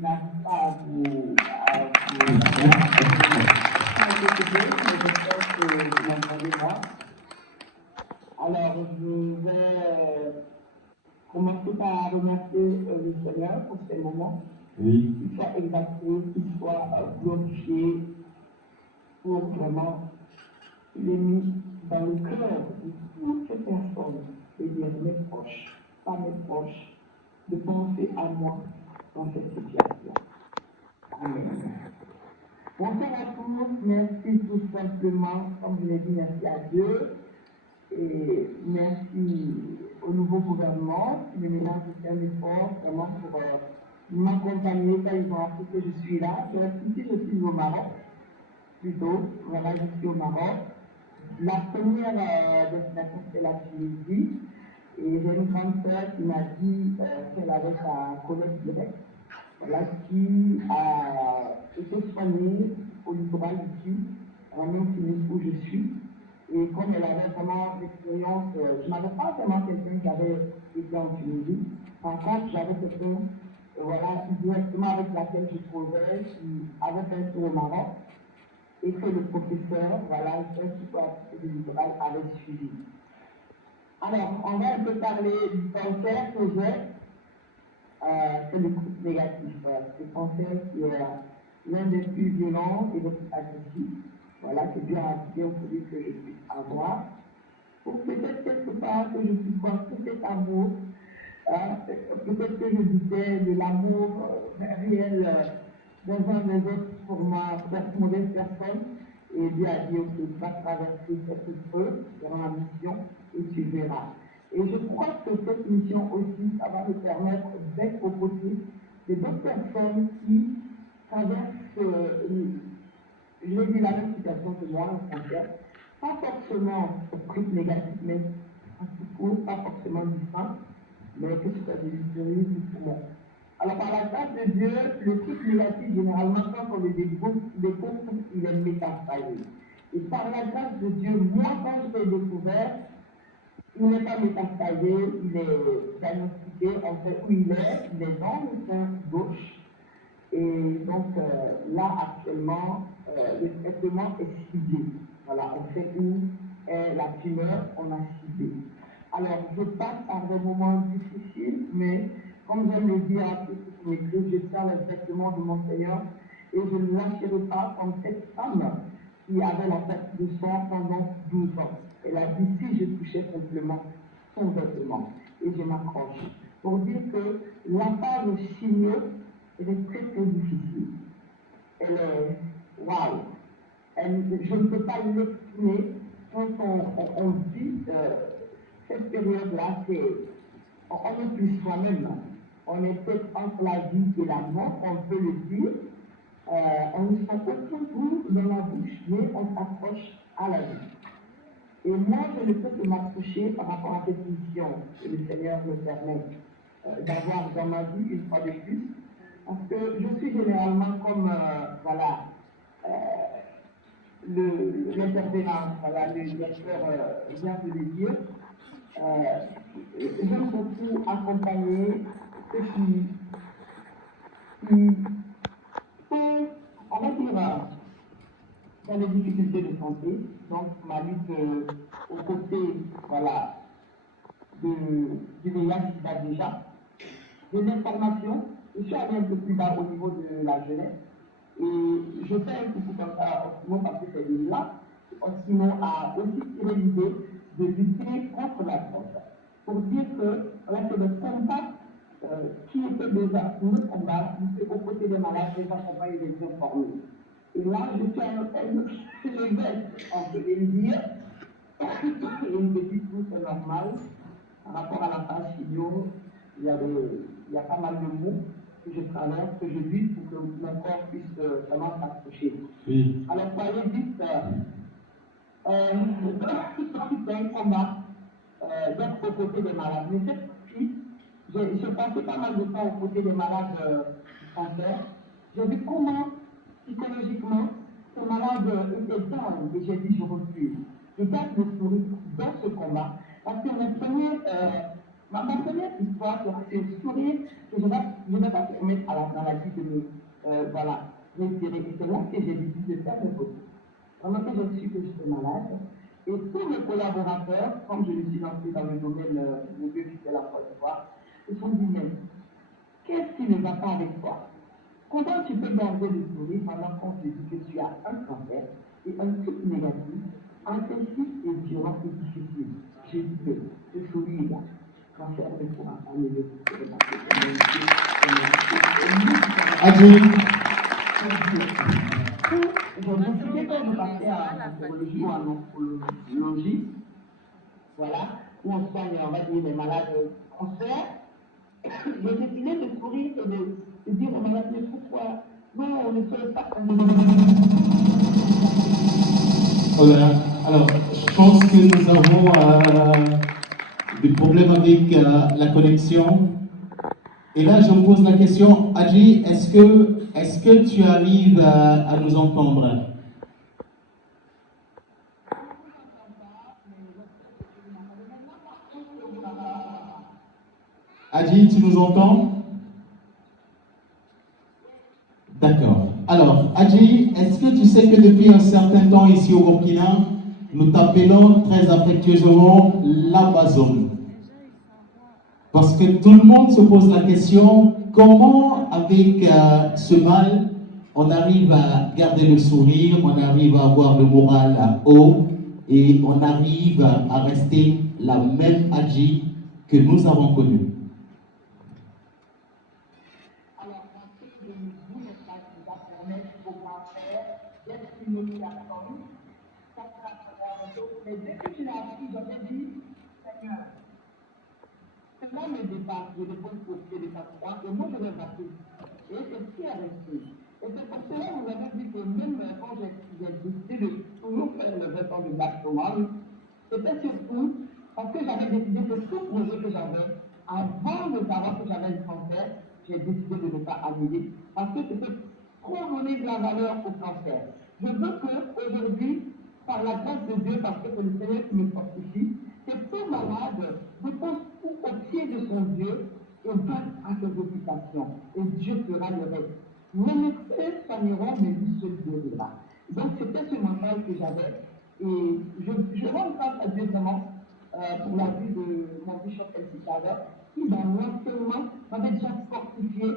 n'arrive pas à vous écouter, mais j'espère que vous m'entendez moi. Alors, je vais commencer par remercier le Seigneur pour ces moments. Oui. Qu'il soit exalté, qu'il soit glorifié pour vraiment les mis dans le cœur de toutes ces personnes, de dire mes proches, pas mes proches, de penser à moi dans cette situation. Amen. Bonsoir à tous, merci tout simplement, comme je l'ai dit, merci à Dieu et merci au nouveau gouvernement qui me ménage de faire un effort vraiment pour m'accompagner quand ils ont appris que je suis là. Ici, je suis au Maroc, plutôt, voilà, je suis au Maroc. La première destination, c'est la Tunisie. Et j'ai une grande sœur qui m'a dit qu'elle avait sa collègue directe, voilà, qui a été soignée au littoral ici, à la même clinique où je suis. Et comme elle avait vraiment l'expérience, je n'avais pas vraiment quelqu'un qui avait été en Tunisie. Par contre, j'avais quelqu'un, voilà, directement avec laquelle je causais, qui avait fait un tour au Maroc et que le professeur, voilà, un petit peu à du littoral, avait suivi. Alors, on va un peu parler du cancer que j'ai, c'est le groupe négatif. Ce cancer qui est l'un des plus violents et des plus agressifs. Voilà, c'est bien à celui que je puisse avoir. Pour peut-être quelque part que je puisse voir tout cet amour, peut-être que je disais de l'amour réel dans un des autres pour ma mauvaise personne, et Dieu a dit que tu vas traverser cette épreuve durant la mission et tu verras. Et je crois que cette mission aussi, ça va me permettre d'être aux côtés de d'autres personnes qui traversent, je l'ai dit, la même situation que moi, un cancer, pas forcément au truc négatif, mais un petit coup, pas forcément distant, mais que ce soit des historiques du poumon. Alors, par la grâce de Dieu, le truc négatif, généralement, quand on le découvre, il est métastasé. Et par la grâce de Dieu, moi, quand je l'ai découvert, il n'est pas métastasé, il est diagnostiqué, on sait où il est dans le sein gauche. Et donc, là, actuellement, le traitement est ciblé. Voilà, on sait où est la tumeur, on a ciblé. Alors, je passe par des moments difficiles, mais comme j'aime le dire à tous ceux qui m'écrivent, je tiens exactement de mon Seigneur et je ne lâcherai pas comme cette femme qui avait la perte de sang pendant 12 ans. Elle a dit si je touchais simplement son vêtement et je m'accroche. Pour dire que la part de chimio, elle est très très difficile. Elle est waouh. Je ne peux pas l'exprimer quand on vit cette période-là, on n'est plus soi-même. On est peut-être entre la vie et la mort, on peut le dire. On ne sent aucun goût dans la bouche, mais on s'accroche à la vie. Et moi, je ne peux que m'accrocher par rapport à cette mission que le Seigneur me permet d'avoir dans ma vie une fois de plus. Parce que je suis généralement comme, voilà, l'intervenant, voilà, le directeur vient de le dire. J'aime beaucoup accompagner ceux qui sont, on va dire, dans les difficultés de santé. Donc, ma lutte aux côtés, voilà, du VIH déjà. De l'information, je suis allé un peu plus bas au niveau de la jeunesse. Et je fais un coucou comme ça à Osimo parce que c'est de là. Osimo a aussi tiré l'idée de lutter contre la drogue. Pour dire que voilà, c'est le combat qui était déjà le combat, qui était aux côtés des malades, des accompagnés et des informés. Et là, je suis à l'éveil, on peut le dire, et une petite tout c'est normal. Par rapport à la page vidéo, il y a pas mal de mots que je traverse, que je lutte pour que mon corps puisse vraiment s'accrocher. Oui. Alors, soyez vite, c'est un combat d'être aux côtés des malades. Mais cette fois-ci, j'ai passé pas mal de temps aux côtés des malades du cancer. J'ai vu comment, psychologiquement, ces malades étaient down et j'ai dit je refuse. Je garde le sourire dans ce combat parce que Ma première histoire, c'est le sourire que je ne vais pas permettre dans la vie de me, réitérer. Et c'est là que j'ai décidé de faire mes photos. Pendant que j'ai su que j'étais malade, et tous mes collaborateurs, comme je me suis lancé dans le domaine de Dieu qui fait la Côte d'Ivoire, se sont dit, mais qu'est-ce qui ne va pas avec toi? Comment tu peux garder le sourire pendant qu'on te dit que tu as un cancer et un type négatif, intensif et violent et difficile? J'ai dit que ce sourire-là, cancer ne pourra pas me le j'ai décidé que je partais en oncologie ou en oncologie, voilà, où on soigne, on va dire, les malades cancer. J'ai décidé de sourire et de dire aux malades, mais pourquoi? Non, on ne fait pas comme Voilà. Alors, je pense que nous avons des problèmes avec la connexion. Et là, je me pose la question, Adji, est-ce que tu arrives à nous entendre? Adji, tu nous entends? D'accord. Alors, Adji, est-ce que tu sais que depuis un certain temps ici au Burkina, nous t'appelons très affectueusement l'Amazone? Parce que tout le monde se pose la question, comment avec ce mal, on arrive à garder le sourire, on arrive à avoir le moral haut et on arrive à rester la même Adji que nous avons connue. Alors, en fait, je me dis, n'est-ce pas, qui va permettre aux grands-pères d'être une personne, ça sera pas la chose. Mais dès que tu l'as appris, j'avais dit, Seigneur, cela me dépasse, je réponds au pied de ta croix, et moi je vais rappeler. Et c'est ce qui est resté. Et c'est pour cela que vous avez dit que même quand j'ai décidé de toujours faire le 20 ans de Black Woman, c'était surtout parce que j'avais décidé que tout projet que j'avais, avant de savoir que j'avais le cancer, j'ai décidé de ne pas annuler, parce que c'était trop donner de la valeur au cancer. Je veux qu'aujourd'hui, par la grâce de Dieu, parce que c'est le Seigneur qui me fortifie, que tout malade dépose tout au pied de son Dieu et va à ses occupations. Et Dieu fera le reste. Les médecins soigneront, mais lui seul guérira. Donc c'était ce mental que j'avais. Et je rends grâce à Dieu vraiment pour la vie de mon bishop El Sicada, qui dans l'enseignement m'avait déjà fortifié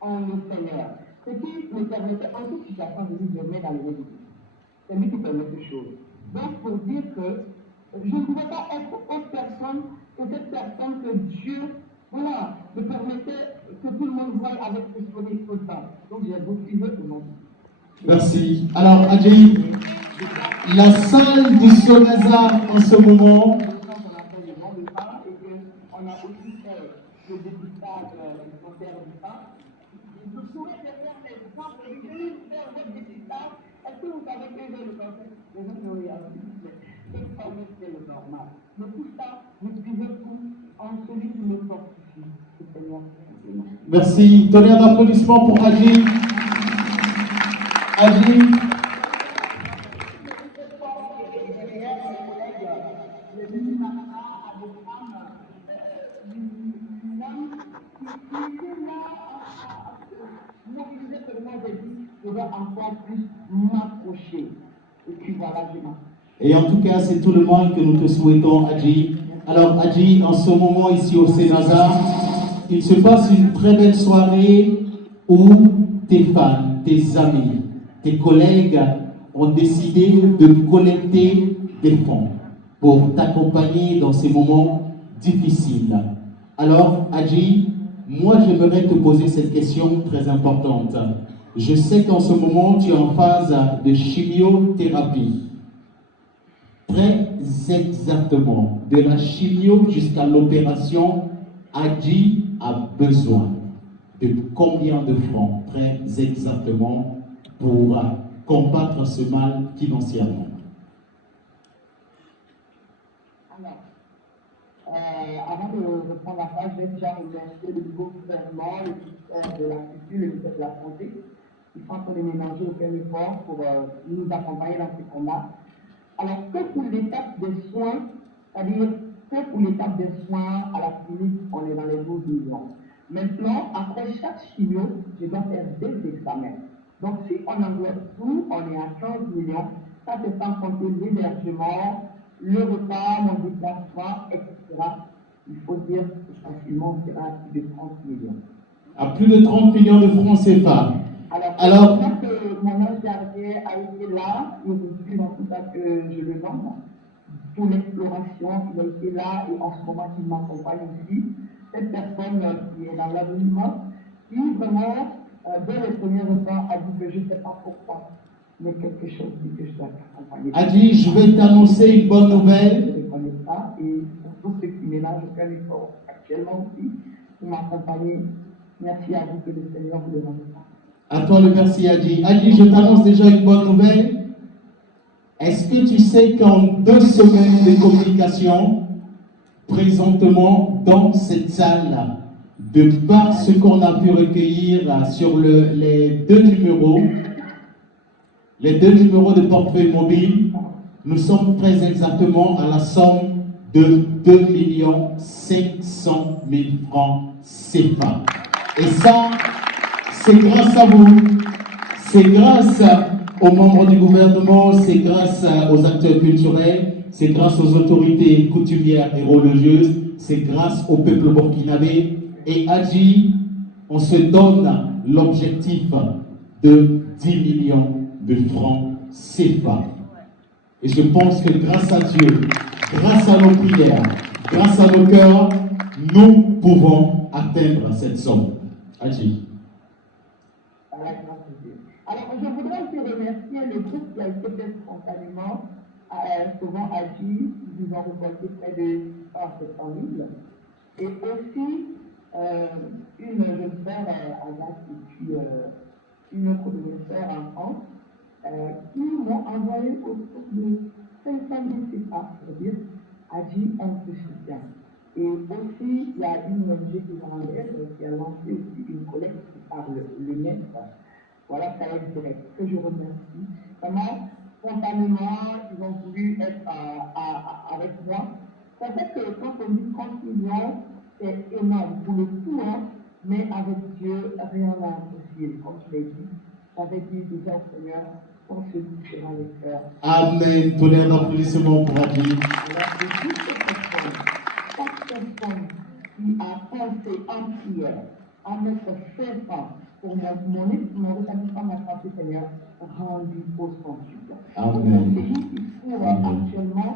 en le Seigneur. Ce qui me permettait en toute situation de lui dormir dans les médicaments. C'est lui qui permet ces choses. Donc, pour dire que je ne pouvais pas être autre personne que cette personne que Dieu, voilà, me permettait que tout le monde voie avec ce sourire tout le temps. Donc, j'ai refusé aujourd'hui. Merci. Alors, Adji, la salle du Sonaza en ce moment. On a aussi fait le dépistage du cancer du sein. Je pourrais faire des gens pour venir faire votre dépistage. Est-ce que vous savez que j'ai le cancer? Les gens me regardent, c'est pas c'est le normal. Mais tout ça, vous vivez tout en celui qui me fortifie. C'est Seigneur. Merci. Donnez un applaudissement pour Adji. Adji. Et en tout cas, c'est tout le monde que nous te souhaitons, Adji. Alors, Adji, en ce moment, ici au Sénasa, il se passe une très belle soirée où tes fans, tes amis, tes collègues ont décidé de collecter des fonds pour t'accompagner dans ces moments difficiles. Alors, Adji, moi, j'aimerais te poser cette question très importante. Je sais qu'en ce moment, tu es en phase de chimiothérapie. Très exactement, de la chimio jusqu'à l'opération, Adji a besoin de combien de francs, très exactement, pour combattre ce mal financièrement? Avant de reprendre la page, je vais déjà remercier le nouveau gouvernement, le ministère de la Culture, le ministère de la Santé, qui font pour les ménager aucun effort pour nous accompagner dans ce combat. Alors, que pour l'étape des soins, c'est-à-dire que pour l'étape des soins à la clinique, on est dans les 12 millions. Maintenant, après chaque chimio, je dois faire des examens. Donc, si on englobe tout, on est à 15 millions. Ça, c'est sans compter l'hébergement, le repas, mon déplacement, etc. Il faut dire que facilement, on sera à plus de 30 millions. À plus de 30 millions de francs CFA. Alors, mon ange gardien a été là, il est venu dans tout ça que je le nomme, pour l'exploration, il a été là et en ce moment il m'accompagne aussi. Cette personne qui est dans l'anonymat, qui vraiment, dès les premiers repas, a dit que je ne sais pas pourquoi, mais quelque chose dit que je dois t'accompagner. A dit, je vais t'annoncer une bonne nouvelle. Je ne connais pas et pour tous ceux qui ménagent, je fais l'effort actuellement aussi pour m'accompagner. Merci à vous que le Seigneur vous le rende. À toi le merci Adi. Adi, je t'annonce déjà une bonne nouvelle. Est-ce que tu sais qu'en 2 semaines de communication, présentement dans cette salle, de par ce qu'on a pu recueillir sur les deux numéros de portefeuille mobile, nous sommes très exactement à la somme de 2 500 000 francs CFA. Et ça, c'est grâce à vous, c'est grâce aux membres du gouvernement, c'est grâce aux acteurs culturels, c'est grâce aux autorités coutumières et religieuses, c'est grâce au peuple burkinabé. Et Adji, on se donne l'objectif de 10 millions de francs CFA. Et je pense que grâce à Dieu, grâce à nos prières, grâce à nos cœurs, nous pouvons atteindre cette somme. Adji. Alors, je voudrais aussi remercier le groupe qui a été fait spontanément, souvent Agi, ils ont récolté près de 700 000. Et aussi, une jeune sœur à Agathe et puis une autre de mes sœurs en France, qui m'ont envoyé autour de 500 000 CFA, c'est-à-dire Agi, on se soutient. Et aussi, il y a une ONG irlandaise qui a lancé aussi une collecte par le net. Voilà, ça va être direct, que je remercie. Vraiment, spontanément, ils ont voulu être avec moi. Ça fait que quand on dit 30 millions, c'est énorme pour le tout, hein, mais avec Dieu, rien n'est impossible. Comme je l'ai dit, j'avais dit déjà au Seigneur, on se touche dans les cœurs. Amen. Tonnerre d'applaudissements pour Adi. Alors, c'est toute chaque personne qui a pensé en prière, à mettre 5 ans pour mon rétablissement de ma santé, Seigneur, rendu au sensible. Amen. C'est pays qui court actuellement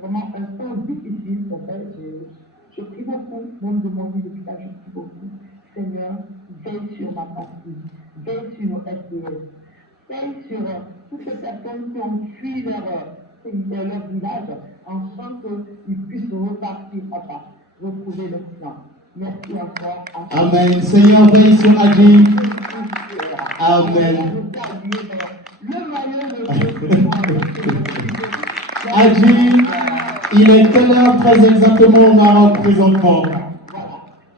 vraiment un temps difficile. Je prie beaucoup, même de mon vie d'hôpital, je prie beaucoup. Seigneur, veille sur ma partie, veille sur nos FPS, veille sur toutes ces personnes qui ont fui leur village, en sorte qu'ils puissent repartir, papa, retrouver leur sang. Merci encore. Amen. Seigneur, veille sur Adi. Amen. Adi, il est quelle heure très exactement au Maroc présentement?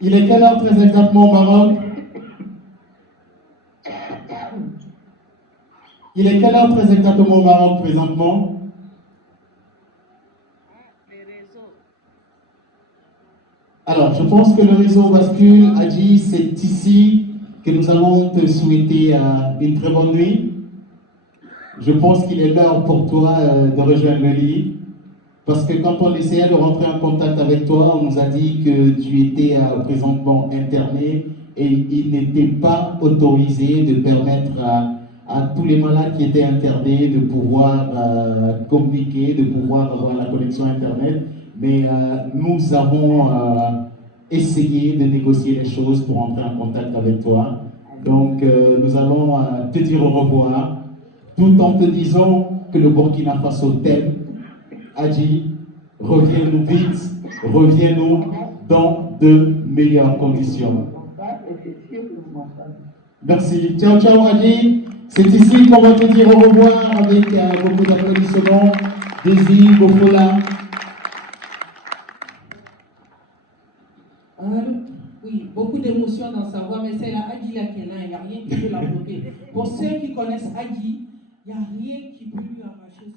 Il est quelle heure très exactement au Maroc? Il est quelle heure très exactement au Maroc présentement? Alors, je pense que le réseau bascule. Adji, c'est ici que nous allons te souhaiter une très bonne nuit. Je pense qu'il est l'heure pour toi de rejoindre le lit. Parce que quand on essayait de rentrer en contact avec toi, on nous a dit que tu étais présentement interné et il n'était pas autorisé de permettre à tous les malades qui étaient internés de pouvoir communiquer, de pouvoir avoir la connexion Internet. Mais nous avons essayé de négocier les choses pour entrer en contact avec toi. Donc nous allons te dire au revoir, tout en te disant que le Burkina Faso t'aime. Adji, reviens-nous vite, reviens-nous dans de meilleures conditions. Merci. Ciao, ciao, Adji. C'est ici qu'on va te dire au revoir avec beaucoup d'applaudissements. Désir, Bofola. Oui, beaucoup d'émotions dans sa voix, mais c'est la Adji là qui est là, il n'y a rien qui peut la bloquer. Pour ceux qui connaissent Adji, il n'y a rien qui peut lui arracher.